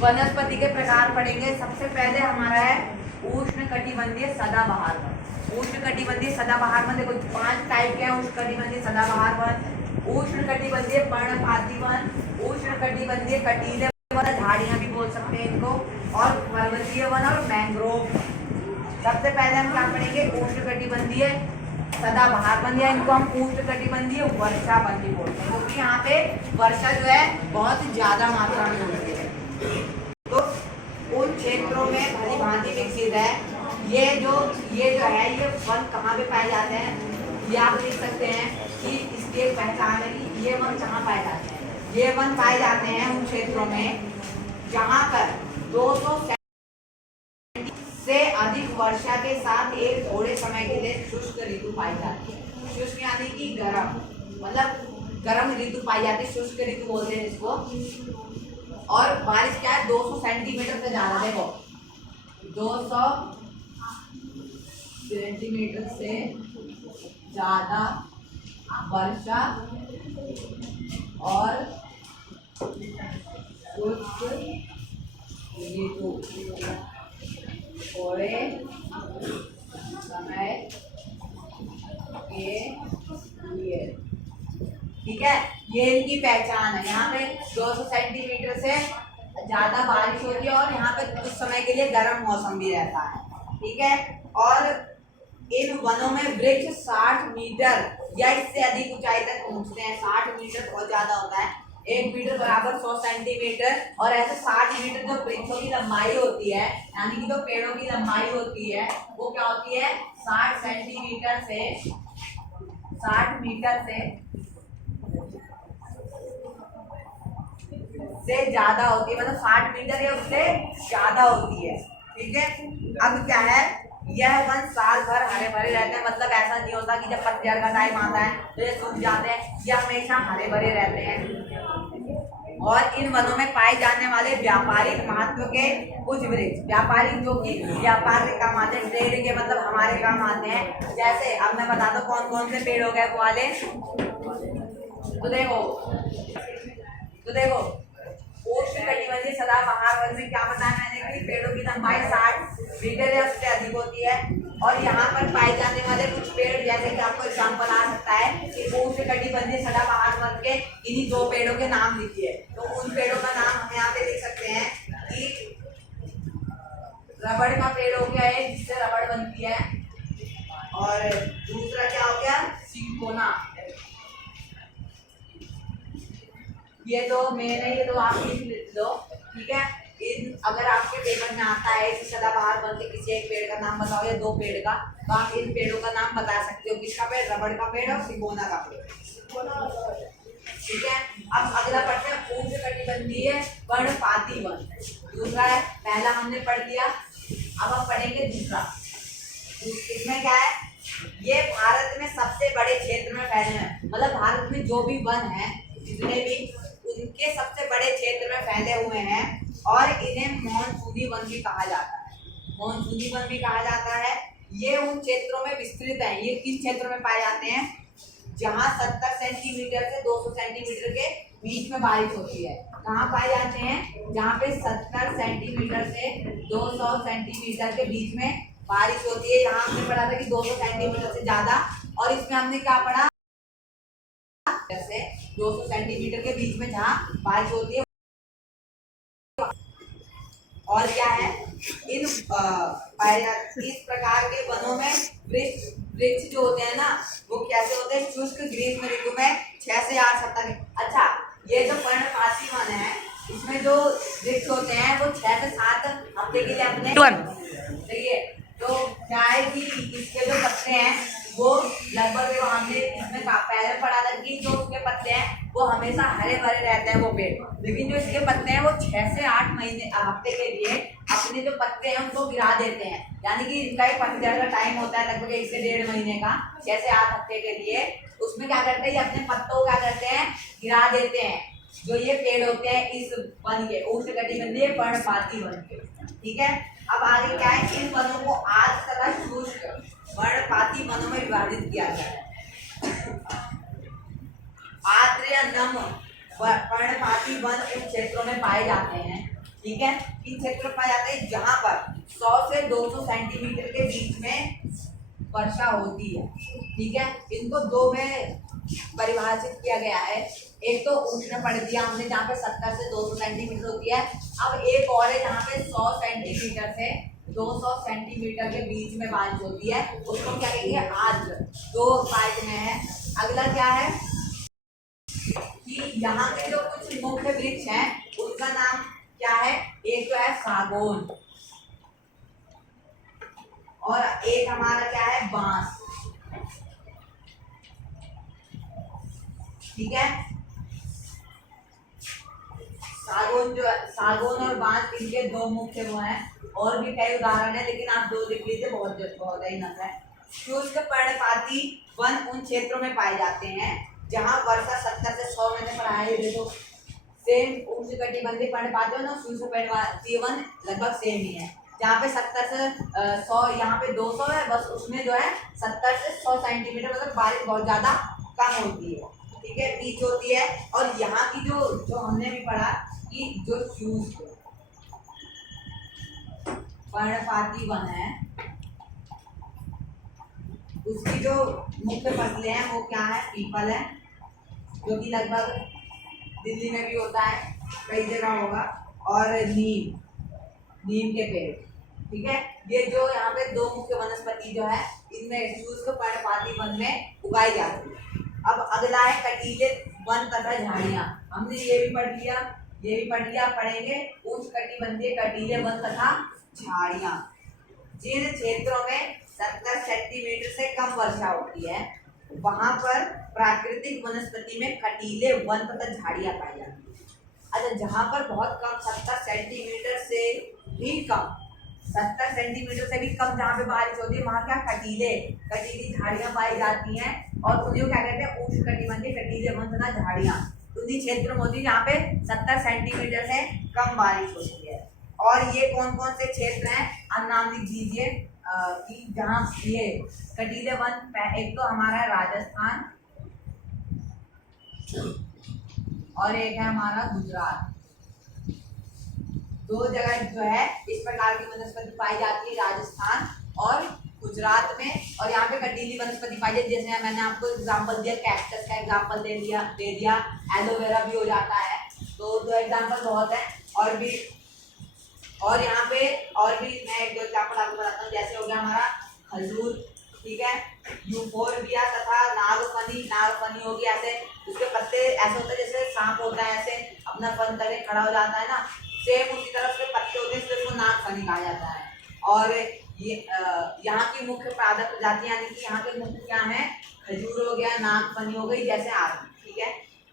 वनस्पति के प्रकार पढ़ेंगे। सबसे पहले हमारा है उष्णकटिबंधीय सदाबहार वन। उष्णकटिबंधीय सदाबहार वन देखो 5 टाइप के हैं। उष्णकटिबंधीय सदाबहार वन, उष्णकटिबंधीय पर्णपाती वन, उष्णकटिबंधीय कटीले वन, झाड़ियां भी बोल सकते हैं इनको, और पर्वतीय वन और मैंग्रोव। सबसे पहले हम क्या पढ़ेंगे? उष्णकटिबंधीय सदाबहार वन, या इनको हम उष्णकटिबंधीय वर्षा वन भी बोलते हैं, क्योंकि यहाँ पे वर्षा जो है बहुत ज्यादा मात्रा में होती है। तो उन क्षेत्रों में भली भांति विकसित है। ये जो है ये वन कहाँ पे पाए जाते हैं? ये आप देख सकते हैं कि इसके पहचान है कि ये वन कहाँ पाए जाते हैं। ये वन पाए जाते हैं उन क्षेत्रों में जहाँ पर 200 से अधिक वर्षा के साथ एक थोड़े समय के लिए शुष्क ऋतु पाई जाती है। शुष्क यानी कि गर्म, मतलब गर्म ऋतु पाई जाती है, शुष्क ऋतु बोलते हैं इसको। और बारिश क्या है? 200 सेंटीमीटर से ज्यादा। देखो 200 सेंटीमीटर से ज्यादा वर्षा और शुष्क ऋतु थोड़े समय के लिए, ठीक है। ये इनकी पहचान है। यहाँ पे 200 सेंटीमीटर से ज्यादा बारिश होती है और यहाँ पे कुछ समय के लिए गर्म मौसम भी रहता है, ठीक है। और इन वनों में वृक्ष 60 मीटर या इससे अधिक ऊंचाई तक पहुंचते हैं। 60 मीटर बहुत ज्यादा होता है। 1 मीटर बराबर 100 सेंटीमीटर। और ऐसे 60 मीटर जो वृक्षों की लंबाई होती है, यानी कि जो पेड़ों की लंबाई होती है, वो क्या होती है? 60 सेंटीमीटर से 60 मीटर से ज्यादा होती है, मतलब 60 मीटर या उससे ज्यादा होती है, ठीक है। अब क्या है? यह वन साल भर हरे भरे रहते हैं, मतलब ऐसा नहीं होता कि जब पतझड़ का टाइम आता है तो ये सूख जाते हैं। ये हमेशा हरे भरे रहते हैं। और इन वनों में पाए जाने वाले व्यापारिक महत्व के कुछ वृक्ष, व्यापारिक जो कि व्यापार के काम आते हैं, ट्रेड के मतलब हमारे काम आते हैं। जैसे अब मैं बता दूं कौन कौन से पेड़ हो गए वो वाले। तो देखो उष्णकटिबंधीय सदाबहार वन में क्या बताया मैंने कि पेड़ों की लंबाई 60 मीटर या उससे अधिक होती है। और यहाँ पर पाए जाने वाले कुछ पेड़, जैसे कि आपको एग्जाम्पल आ सकता है कि उष्णकटिबंधीय सदाबहार वन के इन्हीं 2 पेड़ों के नाम लिखिए। तो उन पेड़ों का नाम हम यहाँ पे लिख सकते हैं कि रबड़ का पेड़ हो गया है, जिससे रबड़ बनती है। और दूसरा क्या हो गया? सिंकोना। ये दो मेन है, ये दो आप लिख लो, ठीक है। अगर आपके पेपर में आता है कि सदाबहार वन के किसी एक पेड़ का नाम बताओ या 2 पेड़ का, तो आप इन पेड़ों का नाम बता सकते हो। किसका पेड़? रबड़ का पेड़ और सिंगोना का पेड़, ठीक है। अब अगला पढ़ते हैं उष्णकटिबंधीय पर्णपाती वन। दूसरा है, पहला हमने पढ़ लिया, अब हम पढ़ेंगे दूसरा। इसमें क्या है? ये भारत में सबसे बड़े क्षेत्र में फैले हैं, मतलब भारत में जो भी वन है जितने भी, उनके सबसे बड़े क्षेत्र में फैले हुए हैं। और इन्हें मानसूनी वन भी कहा जाता है। मानसूनी वन भी कहा जाता है। ये उन क्षेत्रों में विस्तृत है। ये किस क्षेत्रों में पाए जाते हैं? जहाँ 70 सेंटीमीटर से 200 सेंटीमीटर के बीच में बारिश होती है। कहाँ पाए जाते हैं? जहाँ पे 70 सेंटीमीटर से 200 सेंटीमीटर के बीच में बारिश होती है। यहाँ हमने पढ़ा था कि 200 सेंटीमीटर से ज्यादा, और इसमें हमने क्या पढ़ा? जैसे 200 सेंटीमीटर के बीच में जहाँ बारिश होती है। और क्या है? इस प्रकार के वनों में वृक्ष जो होते हैं ना, वो कैसे होते हैं? शुष्क ग्रीष्म ऋतु में 6 से 8 सप्ताह। अच्छा, ये जो पर्णपाती वन है, इसमें जो वृक्ष होते हैं वो 6 से 7 हफ्ते के लिए अपने, देखिए तो क्या है कि इसके जो पत्ते हैं वो लगभग, हमने इसमें पहले पढ़ा था कि जो उसके पत्ते हैं वो हमेशा हरे भरे रहते हैं वो पेड़, लेकिन जो इसके पत्ते हैं वो 6 से 8 महीने हफ्ते के लिए अपने जो पत्ते हैं उनको गिरा देते हैं। यानी कि इनका एक पतझड़ का टाइम होता है लगभग 1 से 1.5 महीने का, 6 से 8 हफ्ते के लिए। उसमें क्या करते हैं? ये अपने पत्तों क्या करते हैं? गिरा देते हैं। जो ये पेड़ होते हैं इस वन के, उष्णकटिबंधीय पर्णपाती वन के, ठीक है। अब आगे क्या है? इन वनों को आर्द्र तथा शुष्क पर्णपाती वनों में विभाजित किया गया है। आर्द्र या नम पर्णपाती वन उन क्षेत्रों में पाए जाते हैं ठीक है। इन क्षेत्रों में पाया जाता है जहां पर 100 से 200 सेंटीमीटर के बीच में वर्षा होती है। ठीक है, इनको दो में परिभाषित किया गया है। एक तो उष्ण पड़ दिया हमने जहाँ पे 70 से 200 सेंटीमीटर होती है। अब एक और है जहाँ पे 100 सेंटीमीटर से 200 सेंटीमीटर के बीच में बारिश होती है, उसको क्या कहेंगे, आर्द्र। दो पार्ट में है। अगला क्या है कि यहाँ के जो कुछ मुख्य वृक्ष हैं उनका नाम क्या है, एक तो है सागौन और एक हमारा क्या है, बांस। ठीक है, सागौन और बांस इनके दो मुख्य वो हैं। और भी कई उदाहरण है लेकिन आप दो लिख लीजिए, बहुत बहुत ही नफा है। शुष्क पर्णपाती वन उन क्षेत्रों में पाए जाते हैं जहां वर्षा 70 से 100 मैंने पढ़ा है, देखो सेम उष्णकटिबंधीय पर्णपाती वन और शुष्क पर्णपाती वन लगभग सेम ही है। जहाँ पे 70 से 100, यहाँ पे 200 है, बस उसमें जो है 70 से 100 सेंटीमीटर मतलब बारिश बहुत ज्यादा कम होती है। ठीक है, बीच होती है। और यहाँ की जो जो हमने भी पढ़ा कि जो शुष्क पर्णपाती वन है उसकी जो मुख्य फसलें हैं वो क्या है, पीपल है, जो कि लगभग दिल्ली में भी होता है, कई जगह होगा, और नीम के पेड़। ठीक है, ये जो यहाँ पे दो मुख्य वनस्पति जो है इनमें शुष्क पर्णपाती वन में उगाई जाती है। अब अगला है कटीले वन तथा झाड़ियाँ। हमने ये भी पढ़ लिया, ये भी पढ़ लिया, पढ़ेंगे उष्णकटिबंधीय कटीले वन तथा झाड़ियाँ। जिन क्षेत्रों में 70 सेंटीमीटर से कम वर्षा होती है वहां पर प्राकृतिक वनस्पति में कटीले वन तथा झाड़ियाँ पाई जाती है। अच्छा, जहां पर बहुत कम 70 सेंटीमीटर से भी कम 70 सेंटीमीटर से भी कम जहाँ पे बारिश होती है वहाँ क्या कटीली झाड़ियाँ पाई जाती हैं और उन्हें क्या कहते हैं, उष्णकटिबंधीय कटीले वन तथा झाड़ियाँ। उन्हीं क्षेत्र में होती है जहाँ पे 70 सेंटीमीटर से कम बारिश होती है। और ये कौन कौन से क्षेत्र हैं, अब नाम लिख दीजिए कि जहाँ ये कटीले वन, एक तो हमारा राजस्थान और एक है हमारा गुजरात। दो जगह जो है इस प्रकार की वनस्पति पाई जाती है, राजस्थान और गुजरात में। और यहाँ पे कटीली वनस्पति पाई जाती है, जैसे मैंने आपको एग्जांपल दिया, कैक्टस का एग्जांपल दे दिया, एलोवेरा भी हो जाता है। तो दो एग्जांपल बहुत है। और यहाँ पे और भी मैं एक दो एग्जांपल आपको बताता हूँ, जैसे हो गया हमारा खजूर, ठीक है, यूफोरबिया तथा नागफनी होगी। ऐसे उसके पत्ते ऐसे होते हैं जैसे सांप होता है, ऐसे अपना फन करके खड़ा हो जाता है ना, सेम उसी तरह उसके पत्ते होते हैं, इसलिए उसको नागफनी कहा जाता है। और ये यहाँ की मुख्य पादप प्रजातियां यानी कि यहाँ के मुख्य क्या है, खजूर हो गया, नागफनी हो गई, जैसे आदि। ठीक है,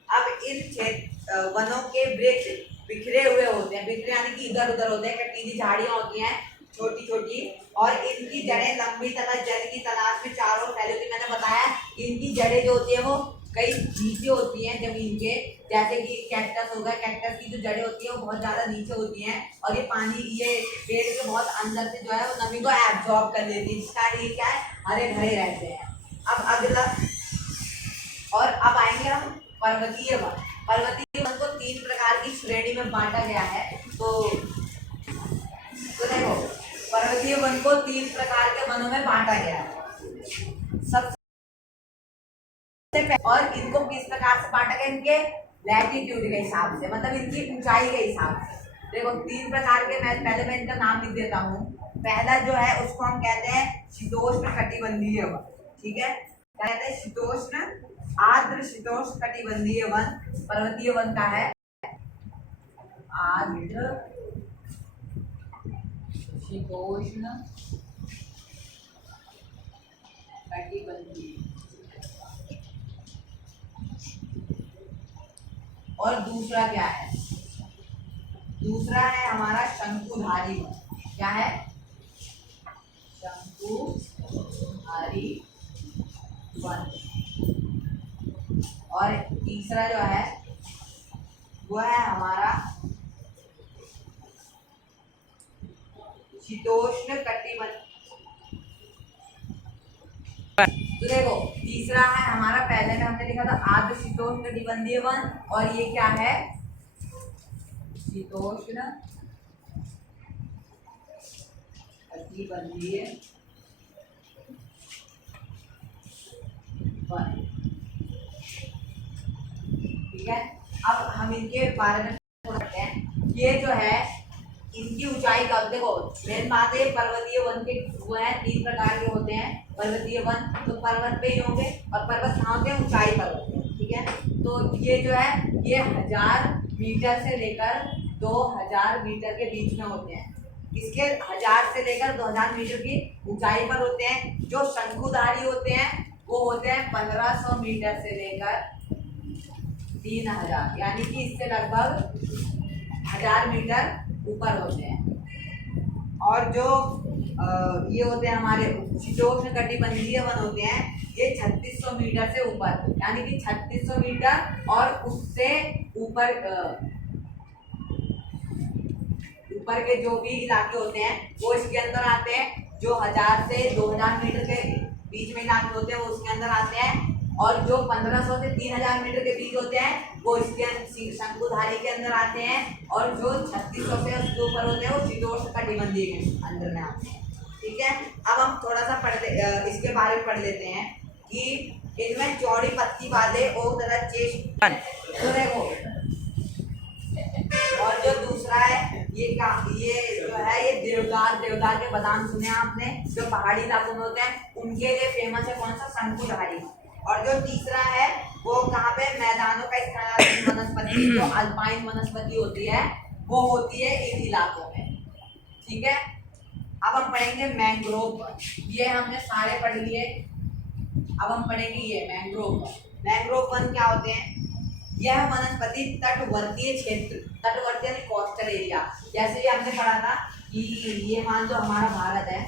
अब इन क्षेत्र वनों के वृक्ष बिखरे हुए होते हैं, बिखरे यानी कि इधर उधर होते हैं, कटीली झाड़ियाँ होती हैं छोटी छोटी, और इनकी जड़ें लंबी तथा जल की तलाश में चारों फैली होती है। मैंने बताया इनकी जड़ें जो होती है वो कई नीचे होती हैं जमीन के, जैसे कि कैक्टस हो गया, कैक्टस की जो जड़ें होती है वो बहुत ज्यादा नीचे होती हैं और ये पानी, ये पेड़ के बहुत अंदर से जो है वो नमी को एब्जॉर्ब कर लेती है, जिसका ये क्या है, हरे भरे रहते हैं। अब अगला, और अब आएंगे हम पर्वतीय वन। पर्वतीय वन को 3 प्रकार की श्रेणी में बांटा गया है। तो देखो, पर्वतीय वन को 3 प्रकार के वनों में बांटा गया है। सबसे और इनको किस प्रकार से बांटा गया, इनके लैटिट्यूड के हिसाब से, मतलब इनकी ऊंचाई के हिसाब से। देखो 3 प्रकार के, मैं इनका नाम लिख देता हूँ। पहला जो है उसको हम कहते हैं शीतोष्ण कटिबंधीय वन। ठीक है, क्या कहते हैं, शीतोष्ण, आर्द्र शीतोष्ण कटिबंधीय वन पर्वतीय वन का है। आर्द्र शीतोष्ण कटिबंधीय। और दूसरा क्या है, दूसरा है हमारा शंकुधारी वन। क्या है, शंकुधारी वन। और तीसरा जो है वो है हमारा शीतोष्ण कटिबंधीय। तो देखो तीसरा है हमारा, पहले में हमने लिखा था आर्द्र शीतोष्ण कटिबंधीय वन, और ये क्या है, शीतोष्ण कटिबंधीय वन। ठीक है, अब हम इनके बारे में पढ़ते हैं। ये जो है इनकी ऊंचाई का देखो, मेन बात है पर्वतीय वन के वो है 3 प्रकार के होते हैं पर्वतीय वन। तो पर्वत पे ही होंगे और पर्वत कहाँ के ऊंचाई पर होते हैं। ठीक है, तो ये जो है ये 1000 मीटर से लेकर 2000 मीटर के बीच में होते हैं। इसके 1000 से लेकर 2000 मीटर की ऊंचाई पर होते हैं। जो शंकुधारी होते हैं वो होते हैं 1500 मीटर से लेकर 3000, यानी कि इससे लगभग 1000 मीटर ऊपर होते हैं। और जो ये होते हैं हमारे शीतोष्ण कटिबंधीय वन होते हैं, ये 3600 मीटर से ऊपर, यानी कि 3600 मीटर और उससे ऊपर ऊपर के जो भी इलाके होते हैं वो इसके अंदर आते हैं। जो 1000 से 2000 मीटर के बीच में इलाके होते हैं वो उसके अंदर आते हैं। और जो 1500 से 3000 मीटर के बीच होते हैं वो इसके शंकुधारी के अंदर आते हैं। और जो 3600 से उसके ऊपर होते हैं वो शीतोष्ण कटिबंधीय के अंदर में आते हैं। ठीक है, अब हम थोड़ा सा इसके बारे में पढ़ लेते हैं कि इनमें चौड़ी पत्ती वाले और तो देखो, और जो दूसरा है ये जो है ये देवदार के बादाम सुने आपने, जो पहाड़ी इलाकों में होते हैं उनके लिए फेमस है कौन सा, शंकुधारी। और जो तीसरा है वो कहाँ पे, मैदानों का स्थान वनस्पति, जो अल्पाइन वनस्पति होती है वो होती है इन इलाकों में। ठीक है, अब हम पढ़ेंगे मैंग्रोव वन। ये हमने सारे पढ़ लिए। अब हम पढ़ेंगे ये मैंग्रोव वन। मैंग्रोव वन क्या होते हैं, यह वनस्पति तटवर्तीय क्षेत्र, तटवर्ती यानी कोस्टल एरिया, जैसे कि हमने पढ़ा था कि ये मान लो हमारा भारत है।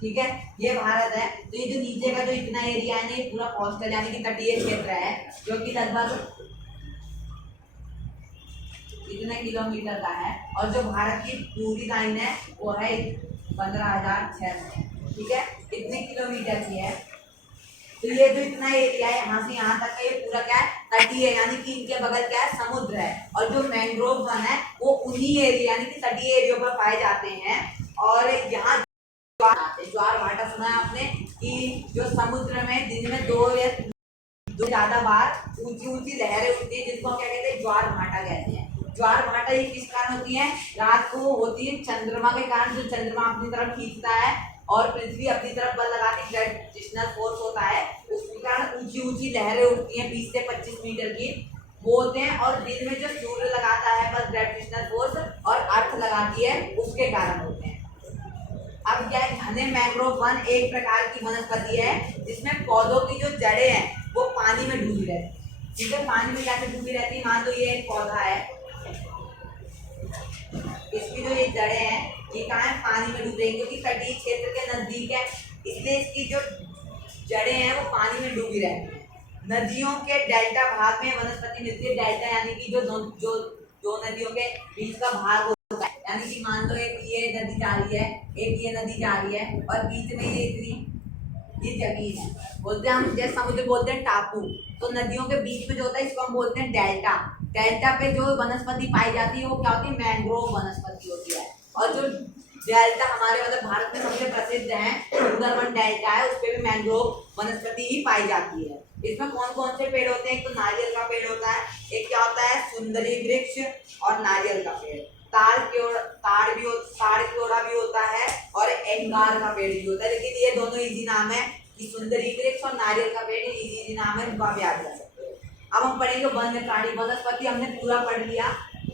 ठीक है, ये भारत है, तो ये जो नीचे का जो इतना एरिया है ना ये पूरा कोस्टल यानी कि तटीय क्षेत्र है, जो कि लगभग इतने किलोमीटर का है। और जो भारत की पूरी लाइन है वो है 15,600। ठीक है, इतने किलोमीटर की है। तो ये जो इतना एरिया है यहाँ से यहाँ तक का ये पूरा क्या है, तटीय है, यानी कि इनके बगल क्या है, समुद्र है। और जो मैंग्रोव वन है वो उन्हीं एरिया यानी कि तटीय एरिया पर पाए जाते हैं। और यहाँ ज्वार भाटा सुना है आपने कि जो समुद्र में दिन में 2 या ज्यादा बार ऊंची ऊंची लहरें उठती है, जिनको क्या कहते हैं, ज्वार भाटा कहते हैं। ज्वार भाटा ये किस कारण होती है, रात को होती है चंद्रमा के कारण, जो चंद्रमा अपनी तरफ खींचता है और पृथ्वी अपनी तरफ बल लगाती है, ग्रेविटेशनल फोर्स होता है, उसके कारण ऊंची ऊंची लहरें उठती हैं 20 से 25 मीटर की, वो होते हैं। और दिन में जो सूर्य लगाता है बस ग्रेविटेशनल फोर्स और अर्थ लगाती है, उसके कारण होते हैं। अब क्या है, घने मैंग्रोव वन एक प्रकार की वनस्पति है जिसमें पौधों की जो जड़ें हैं वो पानी में डूबी रहती है। ठीक है, पानी में कैसे डूबी रहती है, मान लो ये एक पौधा है, इसकी जो ये जड़ें हैं ये कहाँ है, पानी में डूब रही है, क्योंकि तटीय क्षेत्र के नजदीक है, इसलिए इसकी जो जड़ें हैं वो पानी में डूबी रहती है। नदियों के डेल्टा भाग में वनस्पति मिलती है। डेल्टा यानी कि जो दो नदियों के बीच का भाग होता है, यानी कि मान लो एक ये नदी जा रही है, एक ये नदी जा रही है, और बीच में ये इतनी जमीन है, बोलते हैं हम, जैसे समुद्र बोलते हैं टापू, तो नदियों के बीच में जो होता है इसको हम बोलते हैं डेल्टा। डेल्टा पे जो वनस्पति पाई जाती है वो क्या होती है, मैंग्रोव वनस्पति होती है। और जो डेल्टा हमारे मतलब भारत में सबसे प्रसिद्ध है सुंदरवन डेल्टा है, उस पर भी मैंग्रोव वनस्पति ही पाई जाती है। इसमें कौन कौन से पेड़ होते हैं, एक तो नारियल का पेड़ होता है, एक क्या होता है, सुंदरी वृक्ष और नारियल का पेड़, ताड़ क्योड़ा भी होता है, और एंगार का पेड़ भी होता है। लेकिन ये दोनों इजी नाम है कि सुंदरी वृक्ष और नारियल का पेड़ इजी नाम है, इनको आप याद कर सकते हो। अब हम पढ़ेंगे वन्य प्राणी वनस्पति, हमने पूरा पढ़ लिया,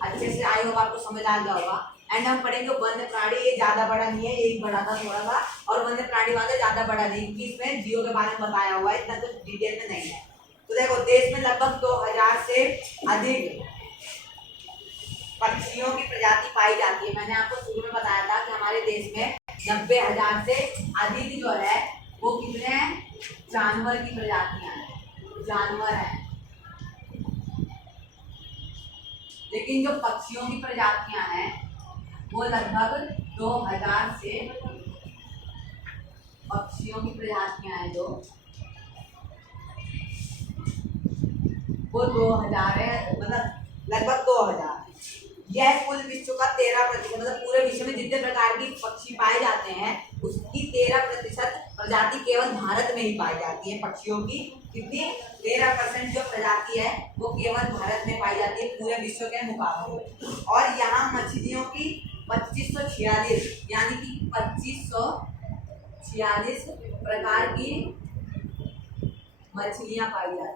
अच्छे से आई होगा, आपको समझ आ गया होगा। एंड हम पढ़ेंगे वन्य प्राणी, ये ज्यादा बड़ा नहीं है, यही बड़ा था थोड़ा सा, और वन्य प्राणी वाले ज्यादा बड़ा नहीं, क्योंकि इसमें जियो के बारे में बताया हुआ है, इतना तो डिटेल में नहीं है। तो देखो, देश में लगभग 2000 से अधिक पक्षियों की प्रजाति पाई जाती है। मैंने आपको शुरू में बताया था कि हमारे देश में 90,000 से अधिक जो है वो कितने हैं, जानवर की प्रजातियां हैं, जानवर हैं। लेकिन जो पक्षियों की प्रजातियां हैं वो लगभग 2000 से, पक्षियों की प्रजातियां हैं जो वो 2000 है, मतलब लगभग 2000। यह कुल विश्व का 13%, मतलब पूरे विश्व में जितने प्रकार की पक्षी पाए जाते हैं उसकी 13% प्रजाति केवल भारत में ही पाई जाती है। पक्षियों की कितनी 13% जो प्रजाति है वो केवल भारत में पाई जाती है पूरे विश्व के मुकाबले। और यहाँ मछलियों की 2546 यानी कि 2546 प्रकार की मछलियां पाई जाती हैं।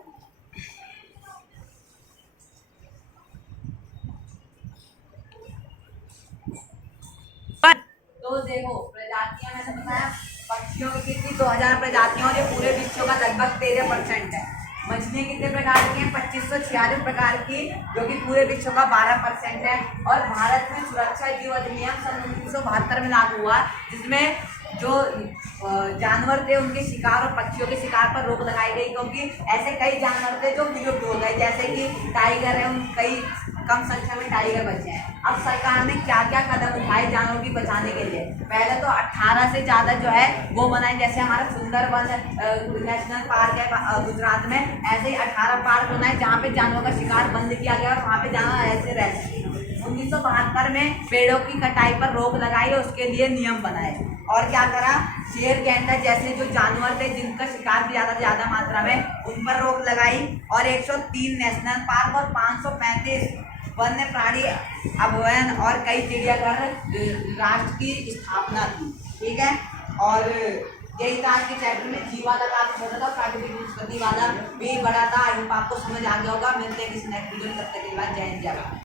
तो देखो प्रजातियां मैंने बताया पक्षियों की कितनी 2000 प्रजातियां और ये पूरे विश्व का लगभग 13% है। मछलियां कितने प्रकार की हैं 2546 प्रकार की जो कि पूरे विश्व का 12% है। और भारत में सुरक्षा जीव अधिनियम सन 1972 में लागू हुआ जिसमें जो जानवर थे उनके शिकार और पक्षियों के शिकार पर रोक लगाई गई क्योंकि ऐसे कई जानवर थे जो विलुप्त हो गए जैसे कि टाइगर है, उन कई कम संख्या में टाइगर बचे हैं। अब सरकार ने क्या क्या कदम उठाए जानवरों की बचाने के लिए। पहले तो 18 से ज़्यादा जो है वो बनाए, जैसे हमारा सुंदरबन नेशनल पार्क है गुजरात में, ऐसे ही 18 पार्क बनाए जहाँ पे जानवरों का शिकार बंद किया गया और वहाँ पे जानवर ऐसे रह सके। 1972 में पेड़ों की कटाई पर रोक लगाई और उसके लिए नियम बनाए। और क्या करा, शेर गैंडा जैसे जो जानवर थे जिनका शिकार भी ज़्यादा मात्रा में उन पर रोक लगाई। और 103 नेशनल पार्क और 535 वन्य प्राणी अभयारण्य और कई चिड़ियाघर राष्ट्र की स्थापना की। ठीक है, और यही था आज के चैप्टर में। जीवा का काफी छोटा था, प्राकृतिक वनस्पति वाला भी बड़ा था। आई होप आपको समझ आ गया होगा। मिलते हैं किसी नेक्स्ट वीडियो में, तब तक के बाद जय हिंद जय भारत।